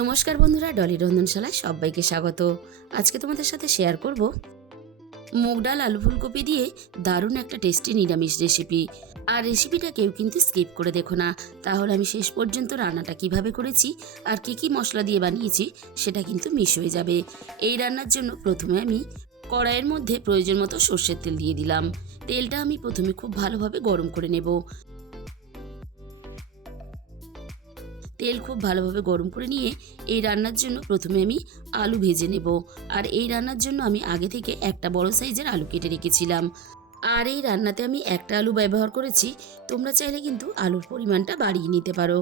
নমস্কার বন্ধুরা, ডলি রন্ধনশালায় সবাইকে স্বাগত। আজকে তোমাদের সাথে শেয়ার করব মুগ ডাল আলু ফুলকপি দিয়ে দারুণ একটা টেস্টি নিরামিষ রেসিপি। আর রেসিপিটা কেউ কিন্তু স্কিপ করে দেখো না, তাহলে আমি শেষ পর্যন্ত রান্নাটা কিভাবে করেছি আর কি মশলা দিয়ে বানিয়েছি সেটা কিন্তু মিস হয়ে যাবে। এই রান্নার জন্য প্রথমে আমি কড়াইয়ের মধ্যে প্রয়োজন মতো সর্ষের তেল দিয়ে দিলাম। তেলটা আমি প্রথমে খুব ভালোভাবে গরম করে নেব। তেল খুব ভালোভাবে গরম করে নিয়ে এই রান্নার জন্য প্রথমে আমি আলু ভেজে নেব। আর এই রান্নার জন্য আমি আগে থেকে একটা বড় সাইজের আলু কেটে রেখেছিলাম। আর এই রান্নাতে আমি একটা আলু ব্যবহার করেছি, তোমরা চাইলে কিন্তু আলুর পরিমাণটা বাড়িয়ে নিতে পারো।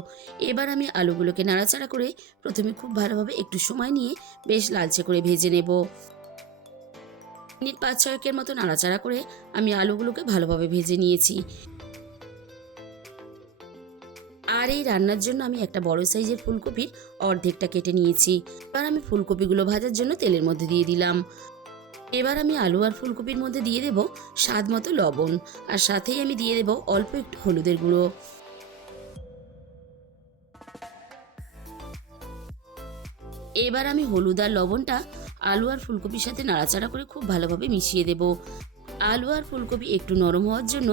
এবার আমি আলুগুলোকে নাড়াচাড়া করে প্রথমে খুব ভালোভাবে একটু সময় নিয়ে বেশ লালচে করে ভেজে নেব। মিনিট 5-6 মতো নাড়াচাড়া করে আমি আলুগুলোকে ভালোভাবে ভেজে নিয়েছি। আর এই রান্নার জন্য আমি একটা বড় সাইজের ফুলকপির অর্ধেকটা কেটে নিয়েছি। এবার আমি ফুলকপিগুলো ভাজার জন্য তেলের মধ্যে দিয়ে দিলাম। এবার আমি আলু আর ফুলকপির মধ্যে দিয়ে দেব স্বাদ মতো লবণ, আর সাথেই আমি দিয়ে দেব অল্প একটু হলুদের গুঁড়ো। এবার আমি হলুদ আর লবণটা আলু আর ফুলকপির সাথে নাড়াচাড়া করে খুব ভালোভাবে মিশিয়ে দেব। আলু আর ফুলকপি একটু নরম হওয়ার জন্য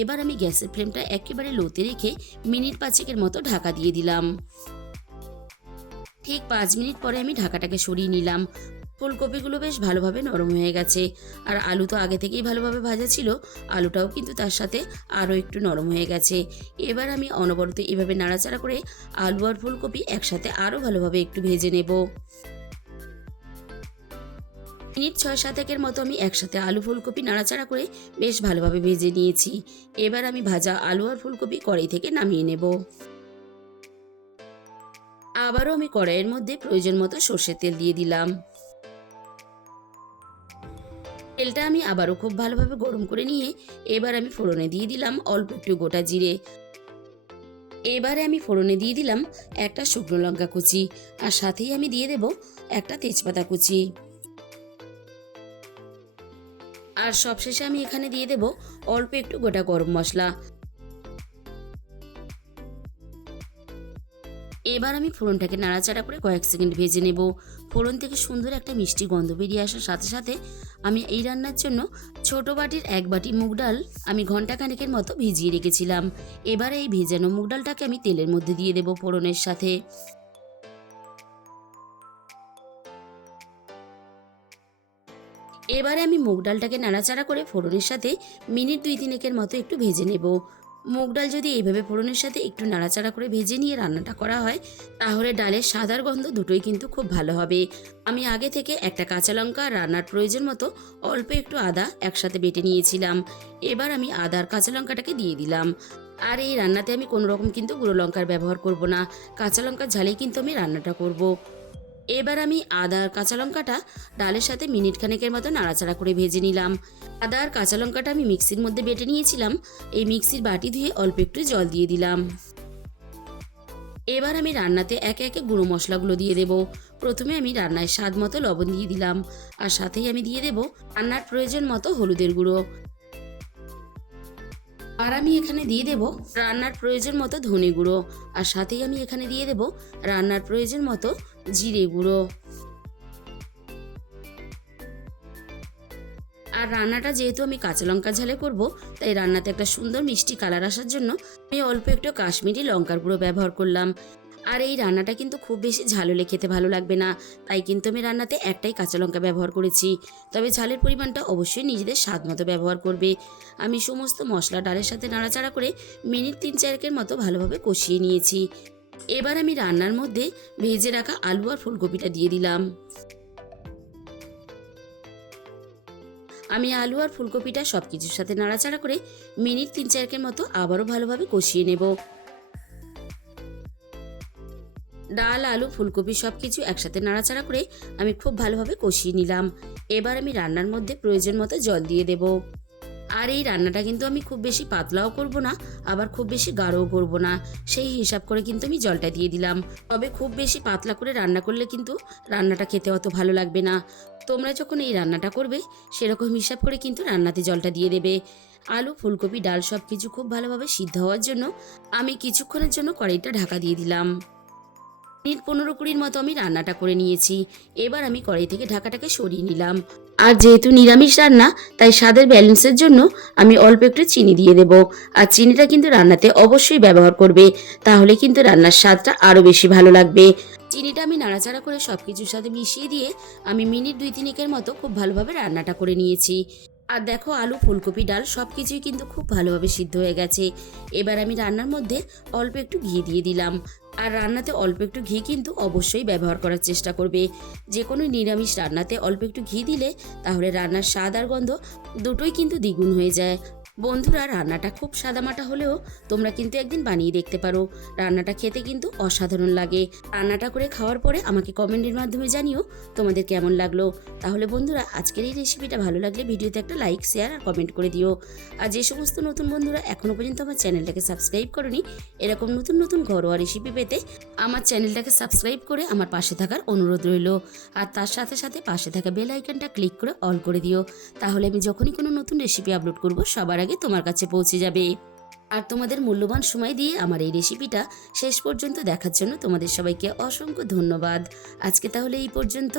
এবার আমি গ্যাসের ফ্লেমটা একেবারে লোতে রেখে মিনিট 5 মতো ঢাকা দিয়ে দিলাম। ঠিক 5 মিনিট পরে আমি ঢাকাটাকে সরিয়ে নিলাম। ফুলকপিগুলো বেশ ভালোভাবে নরম হয়ে গেছে, আর আলু তো আগে থেকেই ভালোভাবে ভাজা ছিল, আলুটাও কিন্তু তার সাথে আরও একটু নরম হয়ে গেছে। এবার আমি অনবরত এভাবে নাড়াচাড়া করে আলু আর ফুলকপি একসাথে আরও ভালোভাবে একটু ভেজে নেব। মিনিট 6-7 মতো আমি একসাথে আলু ফুলকপি নাড়াচাড়া করে বেশ ভালোভাবে ভেজে নিয়েছি। এবার আমি ভাজা আলু আর ফুলকপি কড়াই থেকে নামিয়ে নেব। আবারও আমি কড়াইয়ের মধ্যে প্রয়োজন মতো সর্ষের তেল দিয়ে দিলাম। তেলটা আমি আবারও খুব ভালোভাবে গরম করে নিয়ে এবার আমি ফোড়নে দিয়ে দিলাম অল্প একটু গোটা জিরে। এবারে আমি ফোড়নে দিয়ে দিলাম একটা শুকনো লঙ্কা কুচি, আর সাথেই আমি দিয়ে দেব একটা তেজপাতা কুচি। আর সবশেষে আমি এখানে দিয়ে দেব অল্প একটু গোটা গরম মশলা। এবার আমি ফোড়নটাকে নাড়াচাড়া করে কয়েক সেকেন্ড ভেজে নেব। ফোড়ন থেকে সুন্দর একটা মিষ্টি গন্ধ বেরিয়ে আসার সাথে সাথে আমি এই রান্নার জন্য ছোট বাটির 1 বাটি মুগ ডাল আমি ঘন্টাখানেকের মতো ভিজিয়ে রেখেছিলাম। এবার এই ভেজানো মুগ ডালটাকে আমি তেলের মধ্যে দিয়ে দেব ফোড়নের সাথে। এবারে আমি মুগ ডালটাকে নাড়াচাড়া করে ফোড়নের সাথে মিনিট 2-3 মতো একটু ভেজে নেব। মুগ ডাল যদি এইভাবে ফোড়নের সাথে একটু নাড়াচাড়া করে ভেজে নিয়ে রান্নাটা করা হয়, তাহলে ডালের স্বাদ আর গন্ধ দুটোই কিন্তু খুব ভালো হবে। আমি আগে থেকে একটা কাঁচা লঙ্কা আর রান্নার প্রয়োজন মতো অল্প একটু আদা একসাথে বেটে নিয়েছিলাম। এবার আমি আদা আর কাঁচা লঙ্কাটাকে দিয়ে দিলাম। আর এই রান্নাতে আমি কোনো রকম কিন্তু গুঁড়ো লঙ্কার ব্যবহার করব না, কাঁচা লঙ্কার ঝালেই কিন্তু আমি রান্নাটা করব। এবার আমি আদা আর কাঁচা লঙ্কাটা ডালের সাথে মিনিট খানেকের মতো নাড়াচাড়া করে ভেজে নিলাম। আদা আর কাঁচা লঙ্কাটা আমি মিক্সির মধ্যে বেটে নিয়েছিলাম। এই মিক্সির বাটি ধুয়ে অল্প একটু জল দিয়ে দিলাম। এবার আমি রান্নাতে একে একে গুঁড়ো মশলাগুলো দিয়ে দেব। প্রথমে আমি রান্নায় স্বাদ মতো লবণ দিয়ে দিলাম, আর সাথেই আমি দিয়ে দেব রান্নার প্রয়োজন মতো হলুদের গুঁড়ো। আর আমি এখানে দিয়ে দেব রান্নার প্রয়োজন মতো ধনে গুঁড়ো, আর সাথেই আমি এখানে দিয়ে দেব রান্নার প্রয়োজন মতো জিরে গুঁড়ো। আর রান্নাটা যেহেতু আমি কাঁচা লঙ্কা ঝালে করব, তাই রান্নাতে একটা সুন্দর মিষ্টি কালার আসার জন্য আমি অল্প একটু কাশ্মীরি লঙ্কার গুঁড়ো ব্যবহার করলাম। আর এই রান্নাটা কিন্তু খুব বেশি ঝাল হলে খেতে ভালো লাগবে না, তাই কিন্তু আমি রান্নাতে একটাই কাঁচা লঙ্কা ব্যবহার করেছি। তবে ঝালের পরিমাণটা অবশ্যই নিজেদের স্বাদ মতো ব্যবহার করবে। আমি সমস্ত মশলা ডালের সাথে নাড়াচাড়া করে মিনিট 3-4 মতো ভালোভাবে কষিয়ে নিয়েছি। এবার আমি রান্নার মধ্যে ভেজে রাখা আলু আর ফুলকপিটা দিয়ে দিলাম। আমি আলু আর ফুলকপিটা সব কিছুর সাথে নাড়াচাড়া করে মিনিট 3-4 মতো আবারও ভালোভাবে কষিয়ে নেব। ডাল, আলু, ফুলকপি সব কিছু একসাথে নাড়াচাড়া করে আমি খুব ভালোভাবে কষিয়ে নিলাম। এবার আমি রান্নার মধ্যে প্রয়োজন মতো জল দিয়ে দেব। আর এই রান্নাটা কিন্তু আমি খুব বেশি পাতলাও করব না, আবার খুব বেশি গাঢ়ও করব না, সেই হিসাব করে কিন্তু আমি জলটা দিয়ে দিলাম। তবে খুব বেশি পাতলা করে রান্না করলে কিন্তু রান্নাটা খেতে অত ভালো লাগবে না। তোমরা যখন এই রান্নাটা করবে সেরকম হিসাব করে কিন্তু রান্নাতে জলটা দিয়ে দেবে। আলু, ফুলকপি, ডাল সব কিছু খুব ভালোভাবে সিদ্ধ হওয়ার জন্য আমি কিছুক্ষণের জন্য কড়াইটা ঢাকা দিয়ে দিলাম। মিনিট 15-20 মতো আমি রান্নাটা করে নিয়েছি। এবার আমি কড়াই থেকে ঢাকাটাকে সরিয়ে নিলাম। আর যেহেতু নিরামিষ রান্না, তাই স্বাদের ব্যালেন্সের জন্য আমি অল্প একটু চিনি দিয়ে দেব। আর চিনিটা কিন্তু রান্নাতে অবশ্যই ব্যবহার করবে, তাহলে কিন্তু রান্নার স্বাদটা আরও বেশি ভালো লাগবে। চিনিটা আমি নাড়াচাড়া করে সব কিছুর সাথে মিশিয়ে দিয়ে আমি মিনিট 2-3 মতো খুব ভালোভাবে রান্নাটা করে নিয়েছি। আর দেখো, আলু, ফুলকপি, ডাল সব কিছুই কিন্তু খুব ভালোভাবে সিদ্ধ হয়ে গেছে। এবার আমি রান্নার মধ্যে অল্প একটু ঘি দিয়ে দিলাম। আর রান্নাতে অল্প একটু ঘি কিন্তু অবশ্যই ব্যবহার করার চেষ্টা করবে। যে কোনো নিরামিষ রান্নাতে অল্প একটু ঘি দিলে তাহলে রান্নার স্বাদ আর গন্ধ দুটোই কিন্তু দ্বিগুণ হয়ে যায়। বন্ধুরা, রান্নাটা খুব সাদামাটা হলেও তোমরা কিন্তু একদিন বানিয়ে দেখতে পারো। রান্নাটা খেতে কিন্তু অসাধারণ লাগে। রান্নাটা করে খাওয়ার পরে আমাকে কমেন্টের মাধ্যমে জানিও তোমাদের কেমন লাগলো। তাহলে বন্ধুরা, আজকের এই রেসিপিটা ভালো লাগলে ভিডিওতে একটা লাইক, শেয়ার আর কমেন্ট করে দিও। আর যে সমস্ত নতুন বন্ধুরা এখনও পর্যন্ত আমার চ্যানেলটাকে সাবস্ক্রাইব করনি, এরকম নতুন নতুন ঘরোয়া রেসিপি পেতে আমার চ্যানেলটাকে সাবস্ক্রাইব করে আমার পাশে থাকার অনুরোধ রইল। আর তার সাথে সাথে পাশে থাকা বেল আইকনটা ক্লিক করে অল করে দিও। তাহলে আমি যখনই কোনো নতুন রেসিপি আপলোড করব সবার আগে তোমার কাছে পৌঁছে যাবে। আর তোমাদের মূল্যবান সময় দিয়ে আমার এই রেসিপিটা শেষ পর্যন্ত দেখার জন্য তোমাদের সবাইকে অসংখ্য ধন্যবাদ। আজকে তাহলে এই পর্যন্ত।